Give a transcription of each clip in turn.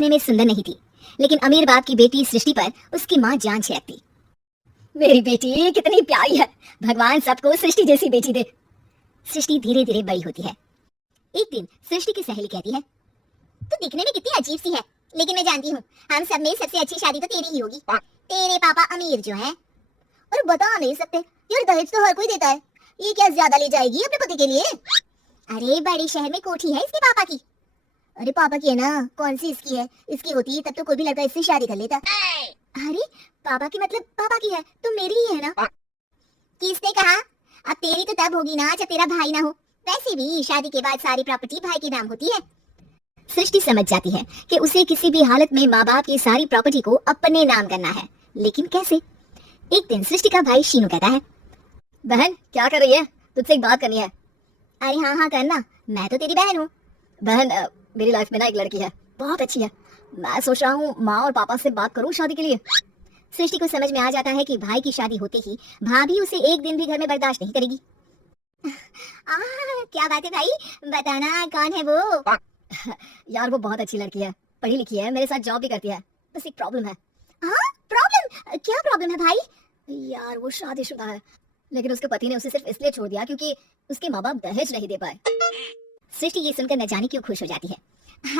में सुंदर नहीं थी, लेकिन अमीर बाप की बेटी सृष्टि पर उसकी माँ जान छिड़कती। मेरी बेटी कितनी प्यारी है, भगवान सबको सृष्टि जैसी बेटी दे। सृष्टि धीरे धीरे बड़ी होती है। एक दिन सृष्टि की सहेली कहती है, तू दिखने में कितनी अजीब सी है, लेकिन मैं जानती हूँ हम सब में सबसे अच्छी शादी तो तेरी ही होगी। तेरे पापा अमीर जो है, और बता नहीं सकते यार, दहेज तो हर कोई देता है, ये क्या ज्यादा ले जाएगी अपने पति के लिए? अरे बड़े शहर में कोठी है इसके पापा की। अरे पापा की है ना, कौन सी इसकी है? इसकी होती तब तो कोई भी लड़का इससे शादी कर लेता। अरे पापा की मतलब पापा की है तो मेरी ही है ना। किसने कहा? अब तेरी तो तब होगी ना जब तेरा भाई ना हो। वैसे भी शादी के बाद सारी प्रॉपर्टी भाई के नाम होती है। सृष्टि समझ जाती है कि उसे किसी भी हालत में माँ बाप की सारी प्रॉपर्टी को अपने नाम करना है, लेकिन कैसे? एक दिन सृष्टि का भाई शीनू कहता है, बहन क्या कर रही है? तुझसे एक बात करनी है। अरे हाँ हाँ करना, मैं तो तेरी बहन हूँ। बहन मेरी लाइफ में ना एक लड़की है, बहुत अच्छी है। मैं सोच रहा हूँ माँ और पापा से बात करूँ शादी के लिए। सृष्टि को समझ में आ जाता है कि भाई की शादी होते ही भाभी उसे एक दिन भी घर में बर्दाश्त नहीं करेगी। क्या बात है भाई, बताना कौन है वो? यार वो बहुत अच्छी लड़की है, पढ़ी लिखी है, मेरे साथ जॉब भी करती है। बस एक प्रॉब्लम है। हाँ प्रॉब्लम? क्या प्रॉब्लम है भाई? यार वो शादीशुदा है, लेकिन उसके पति ने उसे सिर्फ इसलिए छोड़ दिया क्योंकि उसके माँ बाप दहेज नहीं दे पाए। सृष्टि ये सुनकर न जाने क्यों खुश हो जाती है।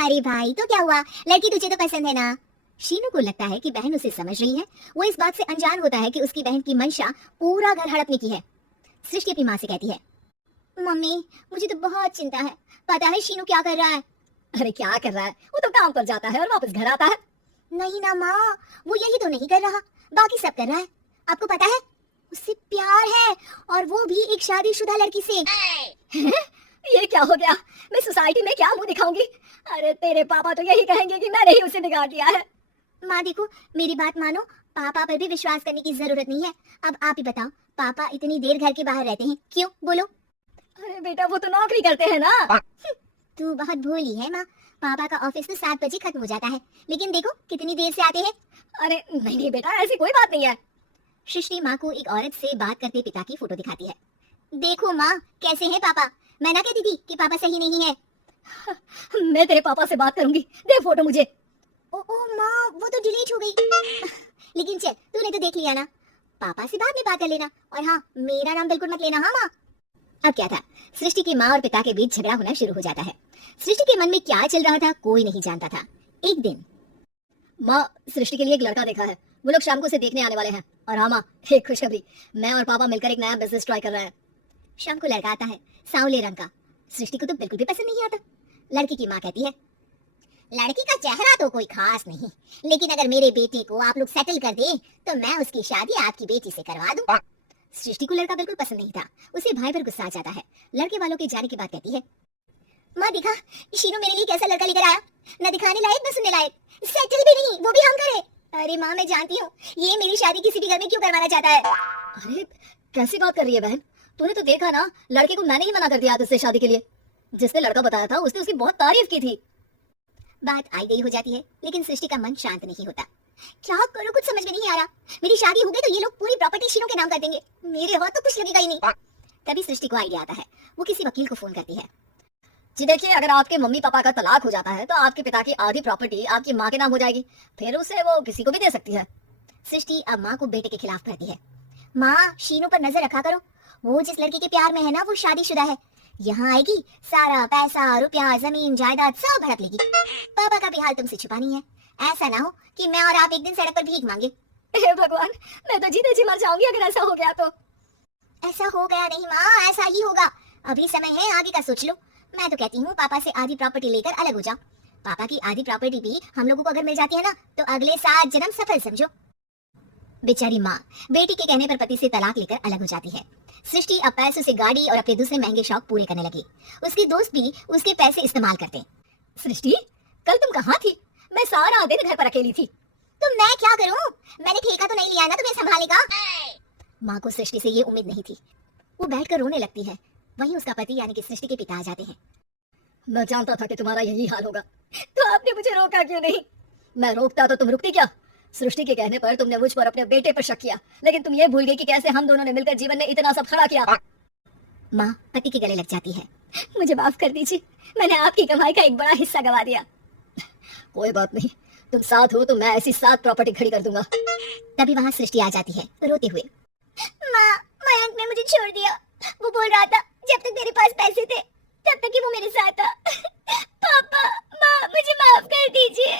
अरे भाई तो क्या हुआ, लड़की तुझे तो पसंद है ना। शीनू को लगता है कि बहन उसे समझ रही है। वो इस बात से अनजान होता है कि उसकी बहन की मंशा पूरा घर हड़पने की है। सृष्टि अपनी माँ से कहती है, मम्मी मुझे तो बहुत चिंता है, पता है शीनू क्या कर रहा है? अरे क्या कर रहा है, वो तो काम पर जाता है और वापस घर आता है। नहीं ना माँ, वो यही तो नहीं कर रहा, बाकी सब कर रहा है। आपको पता है उससे प्यार है, और वो भी एक शादीशुदा लड़की से। ये क्या हो गया, मैं सोसाइटी में क्या मुंह दिखाऊंगी? अरे तेरे पापा तो यही कहेंगे कि मैंने ही उसे बिगाड़ दिया है। माँ देखो मेरी बात मानो, पापा पर भी विश्वास करने की जरूरत नहीं है। अब आप ही बताओ, पापा इतनी देर घर के बाहर रहते हैं क्यों, बोलो? अरे बेटा वो तो नौकरी करते हैं ना। तू बहुत भोली है माँ, पापा का ऑफिस तो 7 बजे खत्म हो जाता है, लेकिन देखो कितनी देर से आते हैं। अरे नहीं नहीं बेटा, ऐसी कोई बात नहीं है। सृष्टि माँ को एक औरत से बात करते पिता की फोटो दिखाती है। देखो माँ कैसे हैं पापा, मैं ना कहती थी कि पापा सही नहीं है। मैं तेरे पापा से बात करूंगी, दे फोटो मुझे। ओ माँ वो तो डिलीट हो गई। लेकिन चल तूने तो देख लिया ना, पापा से बाद में बात कर लेना, और हाँ मेरा नाम बिल्कुल मत लेना। हाँ माँ। अब क्या था, सृष्टि की माँ और पिता के बीच झगड़ा होना शुरू हो जाता है। सृष्टि के मन में क्या चल रहा था कोई नहीं जानता था। एक दिन, माँ सृष्टि के लिए एक लड़का देखा है, वो लोग शाम को उसे देखने आने वाले हैं। और हाँ माँ एक खुशखबरी, मैं और पापा मिलकर एक नया बिजनेस ट्राई कर रहे हैं। शाम को लड़का आता है, सांवले रंग का। सृष्टि को तो बिल्कुल भी पसंद नहीं आता। लड़की की माँ कहती है, लड़की का चेहरा तो कोई खास नहीं, लेकिन अगर मेरे बेटे को आप लोग सेटल कर दे तो मैं उसकी शादी आपकी बेटी से करवा दूं। सृष्टि को लड़का बिल्कुल पसंद नहीं था, उसे भाई पर गुस्सा आ जाता है। लड़के वालों के जाने के बाद कहती है, माँ दिखा शीनू मेरे लिए कैसा लड़का लेकर आया, न दिखाने लायक न सुनने लायक, सेटल भी नहीं, वो भी हम करे। अरे माँ मैं जानती हूँ ये मेरी शादी किसी भी घर में क्यों करवाना चाहता है। अरे कैसी बात कर रही है बहन, तूने तो देखा ना, लड़के को मैंने ही मना कर दिया तुझसे शादी के लिए। जिसने लड़का बताया था उसने उसकी बहुत तारीफ की थी। बात आई गई हो जाती है, लेकिन सृष्टि का मन शांत नहीं होता। क्या करूं कुछ समझ में नहीं आ रहा। मेरी शादी हो गई तो ये लोग पूरी प्रॉपर्टी शीनू के नाम कर देंगे, मेरे हाथ तो कुछ लगेगा ही नहीं। तभी सृष्टि को आइडिया आता है, वो किसी वकील को फोन करती है। जी देखिए, अगर आपके मम्मी पापा का तलाक हो जाता है तो आपके पिता की आधी प्रॉपर्टी आपकी माँ के नाम हो जाएगी, फिर उसे वो किसी को भी दे सकती है। सृष्टि अब माँ को बेटे के खिलाफ करती है। माँ शीनू पर नजर रखा करो, वो जिस लड़के के प्यार में है ना वो शादीशुदा है। यहाँ आएगी सारा पैसा रुपया जमीन जायदाद सब भड़क लेगी। पापा का भी हाल तुमसे छुपा नहीं है, ऐसा ना हो कि मैं और आप एक दिन सड़क पर भीख मांगे। हे भगवान, मैं तो जीते जी मर जाऊंगी अगर ऐसा हो गया तो। ऐसा हो गया नहीं माँ, ऐसा ही होगा। अभी समय है, आगे का सोच लो। मैं तो कहती हूँ पापा से आधी प्रॉपर्टी लेकर अलग हो जाओ। पापा की आधी प्रॉपर्टी भी हम लोगों को अगर मिल जाती है ना तो अगले 7 जन्म सफल समझो। बेचारी माँ बेटी के कहने पर पति से तलाक लेकर अलग हो जाती है। सृष्टि अब पैसों से गाड़ी और अपने दूसरे महंगे शौक पूरे करने लगी। उसके दोस्त भी उसके पैसे इस्तेमाल करते। सृष्टि कल तुम कहाँ थी? मैं सारा दिन घर पर अकेली थी। तो मैं क्या करूं? मैंने ठेका तो नहीं लिया ना तुम्हें संभालने का। माँ को सृष्टि से ये उम्मीद नहीं थी। वो बैठकर रोने लगती है। वहीं उसका पति यानी कि सृष्टि के पिता आ जाते हैं। मैं जानता था कि तुम्हारा यही हाल होगा, तो आपने मुझे रोका क्यों नहीं? मैं रोकता तो तुम रुकती क्या? सृष्टि के कहने पर तुमने मुझ पर अपने बेटे पर शक किया, लेकिन तुम ये भूल गई कि कैसे हम दोनों ने मिलकर जीवन में इतना सब खड़ा किया। माँ पति के गले लग जाती है। मुझे माफ कर दीजिए, मैंने आपकी कमाई का एक बड़ा हिस्सा गवा दिया। कोई बात नहीं, तुम साथ हो तो मैं ऐसी 7 प्रॉपर्टी खड़ी कर दूंगा। तभी वहाँ सृष्टि आ जाती है रोते हुए। माँ, मयंक ने मुझे छोड़ दिया। वो बोल रहा था जब तक मेरे पास पैसे थे तब तक ही वो मेरे साथ था। पापा, माँ, मुझे माफ कर दीजिए।